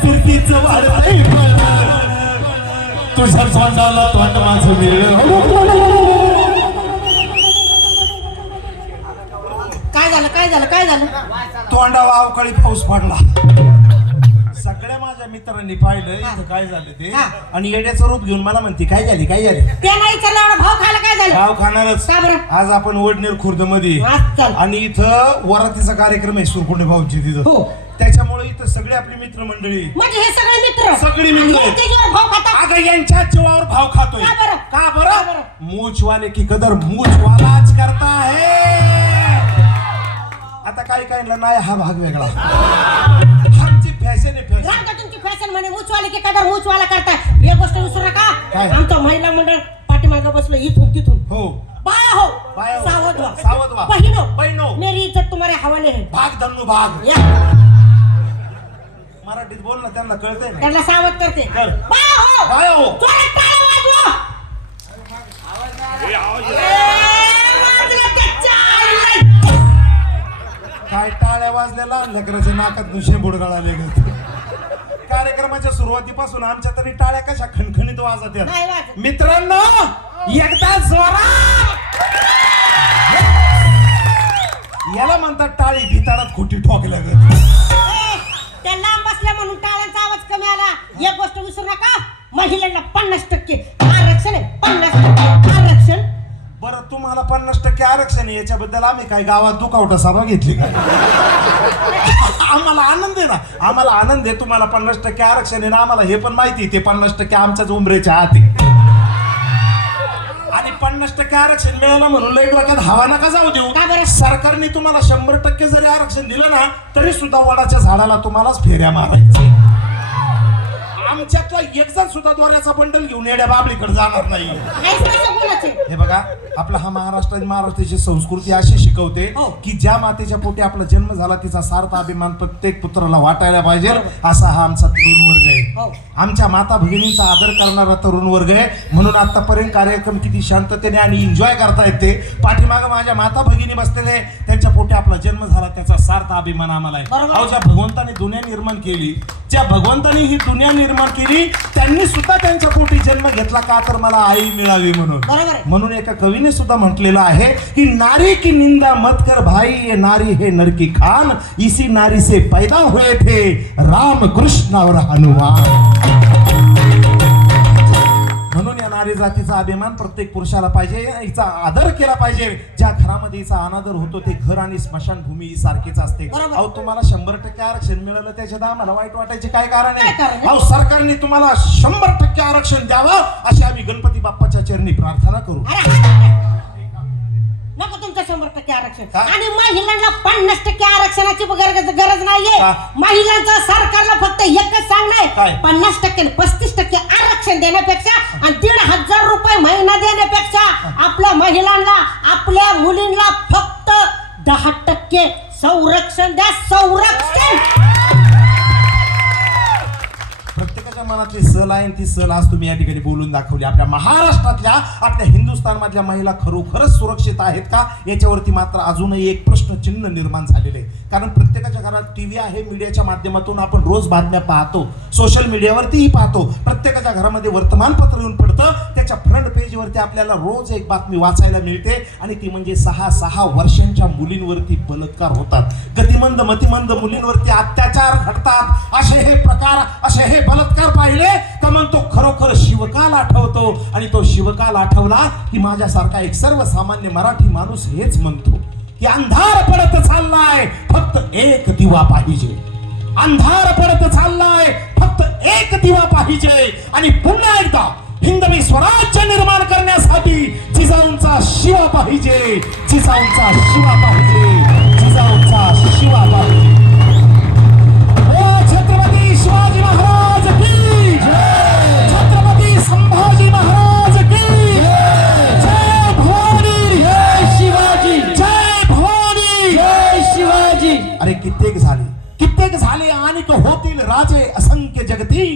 सुरतीचं वाढलंय तुझ्या तोंडाला तोंड माझं काय झालं तोंडाला अवकाळी पाऊस पडला. सगळ्या माझ्या मित्रांनी पाहिलं इथं काय झालं ते आणि येड्याचं रूप घेऊन मला म्हणते काय झाली ते नाही चाललं भाव खायला काय झालं भाव खाणारच. आज आपण वडनेर खुर्द मध्ये आणि इथं वरातीचा कार्यक्रम आहे सुरकुंडे भाऊची तिथं. त्याच्यामुळे इथं सगळे आपली मित्रमंडळी म्हणजे हे सगळे मित्र अगं यांच्या जीवावर भाव खातोय. का बरं मूछवाले की कदर मूछवालाच करता है. आता काय नाही हा भाग वेगळा. आमची फॅशन आहे तुमची फॅशन म्हणे मूछवाले की कदर मूछवाला करताय. हे गोष्ट विसरू नका. आमचं महिला मंडळ पाठीमागं बसलं इथून तिथून. हो बाया हो सावध व्हा बहिनो मेरी इज्जत तुम्हारे हवाले है. भाग धन्नू भाग मराठीत बोल ना त्यांना कळतंय ना. त्यांना सावध करते. बाया हो काय टाळ्या वाजलेला लेकराच्या नाकात नुशे बुडगाळाले गेले. कार्यक्रमाच्या सुरुवातीपासून आमच्या तरी टाळ्या कशा खणखणीत वाजत आहेत. मित्रांनो एकदा जोरात याला म्हणतात टाळी भिताडात खोटी ठोकल्या गेली. त्या लांब बसल्या म्हणून टाळ्यांचा आवाज कमी आला. एक गोष्ट विसरू नका महिलांना 50% आरक्षण आहे. 50% आरक्षण. बरं तुम्हाला 50% आरक्षण आहे याच्याबद्दल आम्ही काय गावात दुखावटा सभा घेतली का? आम्हाला आनंद आहे ना. आम्हाला आनंद आहे तुम्हाला 50% आरक्षण आहे ना. आम्हाला हे पण माहिती ते 50% आमच्याच उंबरेच्या आत आहे. आणि 50% आरक्षण मिळालं म्हणून लई डोक्यात हवा नका जाऊ देऊ. सरकारने तुम्हाला 100% जरी आरक्षण दिलं ना तरी सुद्धा वडाच्या झाडाला तुम्हालाच फेऱ्या मारायच्या. आमच्यातला एक जण सुद्धा दोऱ्याचा बंडल घेऊन येड्या बाबळीकडे जाणार नाही. हे बघा आपला हा महाराष्ट्राची संस्कृती अशी शिकवते की ज्या मातेच्या पोटी आपला जन्म झाला तिचा सार्थ अभिमान प्रत्येक पुत्राला वाटायला पाहिजे. असा हा आमचा तरुण वर्ग आहे. आमच्या माता भगिनींचा आदर करणारा तरुण वर्ग आहे. म्हणून आतापर्यंत कार्यक्रम किती शांततेने आणि एन्जॉय करता येते. पाठीमागं माझ्या माता भगिनी बसलेले त्यांच्या पोटी आपला जन्म झाला त्याचा सार्थ अभिमान आम्हाला आहे. ज्या भगवंताने दुनिया निर्माण केली ज्या भगवंताने ही दुनिया निर्माण केली त्यांनी सुद्धा त्यांच्या पोटी जन्म घेतला का तर मला आई मिळावी म्हणून एका कवीने सुद्धा म्हटलेलं आहे की नारी की निंदा मत कर भाई ये नारी है नर की खान इसी नारी से पैदा हुए थे राम कृष्ण और हनुमान. म्हणून या नारी जातीचा अभिमान प्रत्येक पुरुषाला पाहिजे. हिचा आदर केला पाहिजे. ज्या घरामध्ये हिचा अनादर होतो ते घर आणि स्मशानभूमी ही सारखीच असते. अहो तुम्हाला 100% आरक्षण मिळालं त्याच्यात आम्हाला वाईट वाटायचे काय कारण आहे. अहो सरकारने तुम्हाला 100% आरक्षण द्यावं अशी आम्ही गणपती बाप्पाच्या चरणी प्रार्थना करू. नको तुमचं 100% आरक्षण. आणि महिलांना 50% आरक्षणाची गरज नाहीये. महिलांचं सरकारला फक्त एकच सांगणं 50% 35% आरक्षण देण्यापेक्षा आणि 1,500 रुपये महिना देण्यापेक्षा आपल्या महिलांना आपल्या मुलींना फक्त 10% संरक्षण द्या. संरक्षण प्रत्येकाच्या मनातली सल आहे ती सल आज तुम्ही या ठिकाणी बोलून दाखवली. आपल्या महाराष्ट्रातल्या आपल्या हिंदुस्थान मधल्या महिला खरोखरच सुरक्षित आहेत का याच्यावरती मात्र अजूनही एक प्रश्नचिन्ह निर्माण झालेले आहे. कारण प्रत्येकाच्या घरात टीव्ही आहे. मीडियाच्या माध्यमातून आपण रोज बातम्या पाहतो. सोशल मीडियावरतीही पाहतो. प्रत्येकाच्या घरामध्ये वर्तमानपत्र येऊन पडतं. त्याच्या फ्रंट पेजवरती आपल्याला रोज एक बातमी वाचायला मिळते आणि ती म्हणजे 6 वर्षांच्या मुलींवरती बलात्कार होतात. गतिमंद मतिमंद मुलींवरती अत्याचार घडतात. असे हे प्रकार असे हे बलात्कार पाहिले का म्हणतो खरोखर शिवकाल आठवतो. आणि तो शिवकाल आठवला की माझ्यासारखा एक सर्वसामान्य मराठी माणूस हेच म्हणतो की अंधार पडत चाललाय फक्त एक दिवा पाहिजे. अंधार पडत चाललाय फक्त एक दिवा पाहिजे. आणि पुन्हा एकदा हिंदवी स्वराज्य निर्माण करण्यासाठी जिजाऊंचा शिवा पाहिजे. जिजाऊंचा शिवा पाहिजे. जिजाऊंचा शिवा पाहिजे. छत्रपती शिवाजी महाराज की जय. छत्रपती संभाजी महाराज की जय. भवानी जय शिवाजी. जय भवानी जय शिवाजी. अरे कित्येक झाले आणि तो होतील राजे असंख्य जगती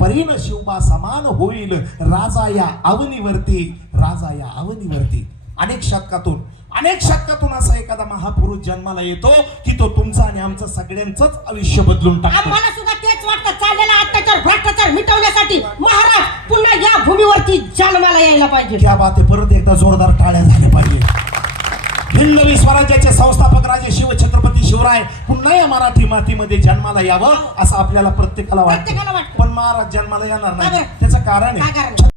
परीन शिवबा समान होईल राजा या अवनीवरती. राजा या अवनीवरती. अनेक शतकातून अनेक शतकातून असा एखादा महापुरुष जन्माला येतो की तो तुमचं आणि आमचं सगळ्यांचंच आयुष्य बदलून टाकतो. मला सुद्धा तेच वाटतं. चाललेला अत्याचार भ्रष्टाचार मिटवण्यासाठी महाराष्ट्र पुन्हा या भूमीवरती जन्माला यायला पाहिजे. क्या बात आहे. परत एकदा जोरदार टाळ्या झाल्या पाहिजे. हिंदवी स्वराज्याचे संस्थापक राजे शिवछत्रपती शिवराय पुन्हा या मराठी मातीमध्ये जन्माला यावं असं आपल्याला प्रत्येकाला वाटतं. पण महाराज जन्माला येणार नाही. त्याचं कारण आहे